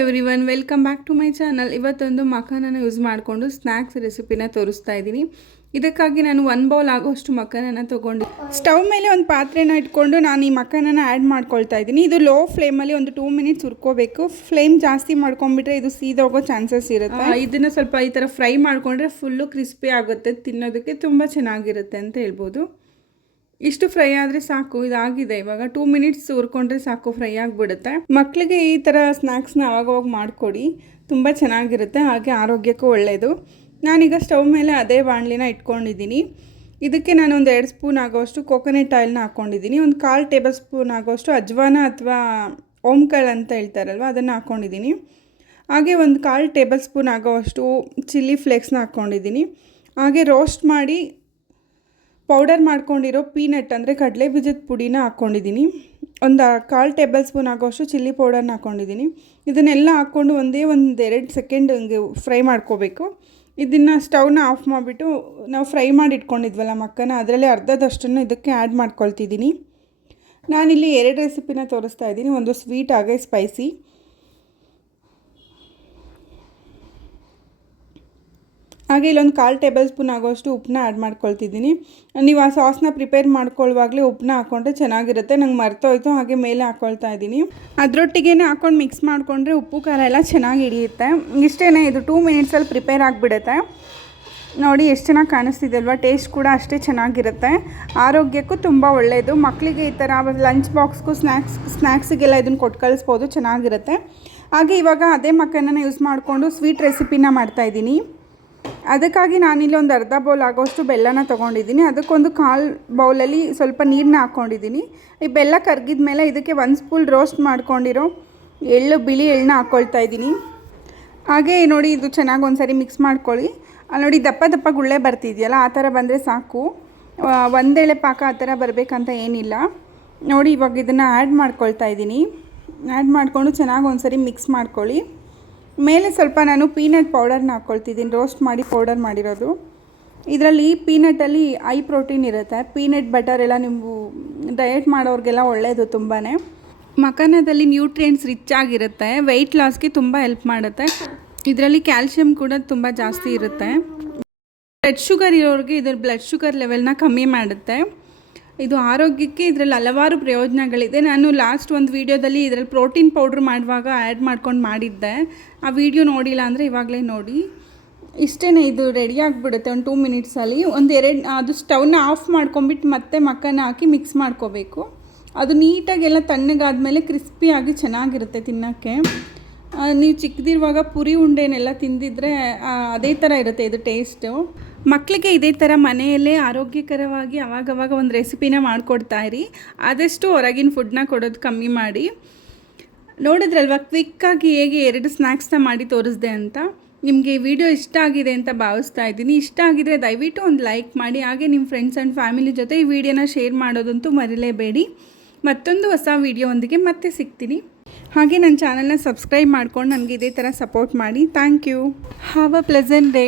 Everyone welcome back to my channel. ಇವತ್ತೊಂದು ಮಖಾನನ use ಮಾಡಿಕೊಂಡು ಸ್ನ್ಯಾಕ್ಸ್ ರೆಸಿಪಿನ ತೋರಿಸ್ತಾ ಇದ್ದೀನಿ. ಇದಕ್ಕಾಗಿ ನಾನು 1 ಬೌಲ್ ಆಗೋಷ್ಟು ಮಖಾನನ ತೊಗೊಂಡು ಸ್ಟವ್ ಮೇಲೆ ಒಂದು ಪಾತ್ರೆನ ಇಟ್ಕೊಂಡು ನಾನು ಈ ಮಖಾನನ ಆ್ಯಡ್ ಮಾಡ್ಕೊಳ್ತಾ ಇದ್ದೀನಿ. ಇದು ಲೋ ಫ್ಲೇಮಲ್ಲಿ ಒಂದು 2 ಮಿನಿಟ್ಸ್ ಹುರ್ಕೋಬೇಕು. ಫ್ಲೇಮ್ ಜಾಸ್ತಿ ಮಾಡ್ಕೊಂಡ್ಬಿಟ್ರೆ ಇದು ಸೀದೋಗೋ ಚಾನ್ಸಸ್ ಇರುತ್ತೆ. ಇದನ್ನು ಸ್ವಲ್ಪ ಈ ಥರ ಫ್ರೈ ಮಾಡಿಕೊಂಡ್ರೆ ಫುಲ್ಲು ಕ್ರಿಸ್ಪಿ ಆಗುತ್ತೆ, ತಿನ್ನೋದಕ್ಕೆ ತುಂಬ ಚೆನ್ನಾಗಿರುತ್ತೆ ಅಂತ ಹೇಳ್ಬೋದು. ಇಷ್ಟು ಫ್ರೈ ಆದರೆ ಸಾಕು. ಇದಾಗಿದೆ, ಇವಾಗ 2 ಮಿನಿಟ್ಸ್ ಹುರ್ಕೊಂಡ್ರೆ ಸಾಕು, ಫ್ರೈ ಆಗಿಬಿಡುತ್ತೆ. ಮಕ್ಕಳಿಗೆ ಈ ಥರ ಸ್ನ್ಯಾಕ್ಸ್ನ ಅವಾಗವಾಗ ಮಾಡಿಕೊಡಿ, ತುಂಬ ಚೆನ್ನಾಗಿರುತ್ತೆ, ಹಾಗೆ ಆರೋಗ್ಯಕ್ಕೂ ಒಳ್ಳೆಯದು. ನಾನೀಗ ಸ್ಟವ್ ಮೇಲೆ ಅದೇ ಬಾಣಲಿನ ಇಟ್ಕೊಂಡಿದ್ದೀನಿ. ಇದಕ್ಕೆ ನಾನು ಒಂದು 2 ಸ್ಪೂನ್ ಆಗೋಷ್ಟು ಕೋಕೋನಟ್ ಆಯಿಲ್ನ ಹಾಕ್ಕೊಂಡಿದ್ದೀನಿ. ಒಂದು 1/4 ಟೇಬಲ್ ಸ್ಪೂನ್ ಆಗೋಷ್ಟು ಅಜ್ವಾನ ಅಥವಾ ಓಂಕಾಳು ಅಂತ ಹೇಳ್ತಾರಲ್ವ, ಅದನ್ನು ಹಾಕ್ಕೊಂಡಿದ್ದೀನಿ. ಹಾಗೆ ಒಂದು 1/4 ಟೇಬಲ್ ಸ್ಪೂನ್ ಆಗೋಷ್ಟು ಚಿಲ್ಲಿ ಫ್ಲೇಕ್ಸ್ನ ಹಾಕ್ಕೊಂಡಿದ್ದೀನಿ. ಹಾಗೆ ರೋಸ್ಟ್ ಮಾಡಿ ಪೌಡರ್ ಮಾಡ್ಕೊಂಡಿರೋ ಪೀನಟ್ ಅಂದರೆ ಕಡಲೆ ಬೀಜದ ಪುಡಿನ ಹಾಕ್ಕೊಂಡಿದ್ದೀನಿ. ಒಂದು 1/4 ಟೇಬಲ್ ಸ್ಪೂನ್ ಆಗೋಷ್ಟು ಚಿಲ್ಲಿ ಪೌಡರ್ನ ಹಾಕ್ಕೊಂಡಿದ್ದೀನಿ. ಇದನ್ನೆಲ್ಲ ಹಾಕ್ಕೊಂಡು ಒಂದೇ 1-2 ಸೆಕೆಂಡ್ ಹಂಗೆ ಫ್ರೈ ಮಾಡ್ಕೋಬೇಕು. ಇದನ್ನು ಸ್ಟವ್ನ ಆಫ್ ಮಾಡಿಬಿಟ್ಟು ನಾವು ಫ್ರೈ ಮಾಡಿ ಇಟ್ಕೊಂಡಿದ್ವಲ್ಲ ಮಕ್ಕನ, ಅದರಲ್ಲಿ ಅರ್ಧದಷ್ಟನ್ನು ಇದಕ್ಕೆ ಆ್ಯಡ್ ಮಾಡ್ಕೊಳ್ತಿದ್ದೀನಿ. ನಾನಿಲ್ಲಿ 2 ರೆಸಿಪಿನ ತೋರಿಸ್ತಾ ಇದ್ದೀನಿ, ಒಂದು ಸ್ವೀಟ್ ಹಾಗೆ ಸ್ಪೈಸಿ. ಹಾಗೆ ಇಲ್ಲೊಂದು 1/4 ಟೇಬಲ್ ಸ್ಪೂನ್ ಆಗೋಷ್ಟು ಉಪ್ಪನ್ನ ಆ್ಯಡ್ ಮಾಡ್ಕೊಳ್ತಿದ್ದೀನಿ. ನೀವು ಆ ಸಾಸ್ನ ಪ್ರಿಪೇರ್ ಮಾಡ್ಕೊಳ್ಳುವಾಗಲೇ ಉಪ್ಪನ್ನ ಹಾಕ್ಕೊಂಡ್ರೆ ಚೆನ್ನಾಗಿರುತ್ತೆ. ನಂಗೆ ಮರ್ತೋಯ್ತು, ಹಾಗೆ ಮೇಲೆ ಹಾಕ್ಕೊಳ್ತಾ ಇದ್ದೀನಿ. ಅದರೊಟ್ಟಿಗೆ ಹಾಕ್ಕೊಂಡು ಮಿಕ್ಸ್ ಮಾಡಿಕೊಂಡ್ರೆ ಉಪ್ಪು ಖಾರ ಎಲ್ಲ ಚೆನ್ನಾಗಿ ಹಿಡಿಯುತ್ತೆ. ಇಷ್ಟೇ, ಇದು 2 ಮಿನಿಟ್ಸಲ್ಲಿ ಪ್ರಿಪೇರ್ ಆಗಿಬಿಡುತ್ತೆ. ನೋಡಿ ಎಷ್ಟು ಚೆನ್ನಾಗಿ ಕಾಣಿಸ್ತಿದೆ ಅಲ್ವಾ, ಟೇಸ್ಟ್ ಕೂಡ ಅಷ್ಟೇ ಚೆನ್ನಾಗಿರುತ್ತೆ, ಆರೋಗ್ಯಕ್ಕೂ ತುಂಬ ಒಳ್ಳೆಯದು. ಮಕ್ಕಳಿಗೆ ಈ ಥರ ಲಂಚ್ ಬಾಕ್ಸ್ಗೂ ಸ್ನ್ಯಾಕ್ಸಿಗೆಲ್ಲ ಇದನ್ನು ಕೊಟ್ಟು ಕಳಿಸ್ಬೋದು, ಚೆನ್ನಾಗಿರುತ್ತೆ. ಹಾಗೆ ಇವಾಗ ಅದೇ ಮಕ್ಕಳನ್ನ ಯೂಸ್ ಮಾಡಿಕೊಂಡು ಸ್ವೀಟ್ ರೆಸಿಪಿನ ಮಾಡ್ತಾಯಿದ್ದೀನಿ. ಅದಕ್ಕಾಗಿ ನಾನಿಲ್ಲಿ ಒಂದು ಅರ್ಧ ಬೌಲ್ ಆಗೋಷ್ಟು ಬೆಲ್ಲನ ತೊಗೊಂಡಿದ್ದೀನಿ. ಅದಕ್ಕೊಂದು 1/4 ಬೌಲಲ್ಲಿ ಸ್ವಲ್ಪ ನೀರನ್ನ ಹಾಕ್ಕೊಂಡಿದ್ದೀನಿ. ಈ ಬೆಲ್ಲ ಕರಗಿದ ಮೇಲೆ ಇದಕ್ಕೆ 1 ಸ್ಪೂನ್ ರೋಸ್ಟ್ ಮಾಡ್ಕೊಂಡಿರೋ ಬಿಳಿ ಎಳ್ಳನ್ನ ಹಾಕ್ಕೊಳ್ತಾ ಇದ್ದೀನಿ. ಹಾಗೆ ನೋಡಿ, ಇದು ಚೆನ್ನಾಗಿ ಒಂದು ಸರಿ ಮಿಕ್ಸ್ ಮಾಡ್ಕೊಳ್ಳಿ. ನೋಡಿ ದಪ್ಪ ದಪ್ಪ ಗುಳ್ಳೆ ಬರ್ತಿದೆಯಲ್ಲ, ಆ ಥರ ಬಂದರೆ ಸಾಕು. ಒಂದೇಳೆ ಪಾಕ ಆ ಥರ ಬರಬೇಕಂತ ಏನಿಲ್ಲ. ನೋಡಿ ಇವಾಗ ಇದನ್ನು ಆ್ಯಡ್ ಮಾಡ್ಕೊಳ್ತಾ ಇದ್ದೀನಿ. ಆ್ಯಡ್ ಮಾಡಿಕೊಂಡು ಚೆನ್ನಾಗಿ ಒಂದು ಸರಿ ಮಿಕ್ಸ್ ಮಾಡ್ಕೊಳ್ಳಿ. ಮೇಲೆ ಸ್ವಲ್ಪ ನಾನು ಪೀನಟ್ ಪೌಡರ್ನ ಹಾಕ್ಕೊಳ್ತಿದ್ದೀನಿ, ರೋಸ್ಟ್ ಮಾಡಿ ಪೌಡರ್ ಮಾಡಿರೋದು. ಇದರಲ್ಲಿ ಪೀನಟಲ್ಲಿ ಐ ಪ್ರೋಟೀನ್ ಇರುತ್ತೆ. ಪೀನಟ್ ಬಟರ್ ಎಲ್ಲ ನೀವು ಡಯಟ್ ಮಾಡೋರಿಗೆಲ್ಲ ಒಳ್ಳೆಯದು ತುಂಬಾ. ಮಖಾನದಲ್ಲಿ ನ್ಯೂಟ್ರಿಯೆಂಟ್ಸ್ ರಿಚ್ ಆಗಿರುತ್ತೆ, ವೆಯ್ಟ್ ಲಾಸ್ಗೆ ತುಂಬ ಹೆಲ್ಪ್ ಮಾಡುತ್ತೆ. ಇದರಲ್ಲಿ ಕ್ಯಾಲ್ಶಿಯಂ ಕೂಡ ತುಂಬ ಜಾಸ್ತಿ ಇರುತ್ತೆ. ಬ್ಲಡ್ ಶುಗರ್ ಇರೋರಿಗೆ ಇದರ ಬ್ಲಡ್ ಶುಗರ್ ಲೆವೆಲ್ನ ಕಮ್ಮಿ ಮಾಡುತ್ತೆ. ಇದು ಆರೋಗ್ಯಕ್ಕೆ ಇದರಲ್ಲಿ ಹಲವಾರು ಪ್ರಯೋಜನಗಳಿದೆ. ನಾನು ಲಾಸ್ಟ್ ಒಂದು ವೀಡಿಯೋದಲ್ಲಿ ಇದರಲ್ಲಿ ಪ್ರೋಟೀನ್ ಪೌಡ್ರ್ ಮಾಡುವಾಗ ಆ್ಯಡ್ ಮಾಡ್ಕೊಂಡು ಮಾಡಿದ್ದೆ. ಆ ವಿಡಿಯೋ ನೋಡಿಲ್ಲ ಅಂದರೆ ಇವಾಗಲೇ ನೋಡಿ. ಇಷ್ಟೇ, ಇದು ರೆಡಿ ಆಗಿಬಿಡುತ್ತೆ ಒಂದು 2 ಮಿನಿಟ್ಸಲ್ಲಿ. ಅದು ಸ್ಟವ್ನ ಆಫ್ ಮಾಡ್ಕೊಂಬಿಟ್ಟು ಮತ್ತೆ ಮಕ್ಕನ ಹಾಕಿ ಮಿಕ್ಸ್ ಮಾಡ್ಕೋಬೇಕು. ಅದು ನೀಟಾಗೆಲ್ಲ ತಣ್ಣಗಾದ್ಮೇಲೆ ಕ್ರಿಸ್ಪಿಯಾಗಿ ಚೆನ್ನಾಗಿರುತ್ತೆ ತಿನ್ನೋಕ್ಕೆ. ನೀವು ಚಿಕ್ಕದಿರುವಾಗ ಪುರಿ ಉಂಡೆನೆಲ್ಲ ತಿಂದಿದ್ರೆ ಅದೇ ಥರ ಇರುತ್ತೆ ಇದು ಟೇಸ್ಟು. ಮಕ್ಕಳಿಗೆ ಇದೇ ಥರ ಮನೆಯಲ್ಲೇ ಆರೋಗ್ಯಕರವಾಗಿ ಅವಾಗವಾಗ ಒಂದು ರೆಸಿಪಿನ ಮಾಡಿಕೊಡ್ತಾಯಿರಿ. ಆದಷ್ಟು ಹೊರಗಿನ ಫುಡ್ನ ಕೊಡೋದು ಕಮ್ಮಿ ಮಾಡಿ. ನೋಡಿದ್ರಲ್ವ ಕ್ವಿಕ್ಕಾಗಿ ಹೇಗೆ 2 ಸ್ನ್ಯಾಕ್ಸ್ನ ಮಾಡಿ ತೋರಿಸ್ದೆ ಅಂತ. ನಿಮಗೆ ಈ ವಿಡಿಯೋ ಇಷ್ಟ ಆಗಿದೆ ಅಂತ ಭಾವಿಸ್ತಾ ಇದ್ದೀನಿ. ಇಷ್ಟ ಆಗಿದರೆ ದಯವಿಟ್ಟು ಒಂದು ಲೈಕ್ ಮಾಡಿ. ಹಾಗೆ ನಿಮ್ಮ ಫ್ರೆಂಡ್ಸ್ ಆ್ಯಂಡ್ ಫ್ಯಾಮಿಲಿ ಜೊತೆ ಈ ವಿಡಿಯೋನ ಶೇರ್ ಮಾಡೋದಂತೂ ಮರಿಲೇಬೇಡಿ. ಮತ್ತೊಂದು ಹೊಸ ವಿಡಿಯೋವೊಂದಿಗೆ ಮತ್ತೆ ಸಿಗ್ತೀನಿ. ಹಾಗೆ ನನ್ನ ಚಾನಲ್ನ ಸಬ್ಸ್ಕ್ರೈಬ್ ಮಾಡ್ಕೊಂಡು ನನಗೆ ಇದೇ ಥರ ಸಪೋರ್ಟ್ ಮಾಡಿ. Thank you. Have a pleasant day.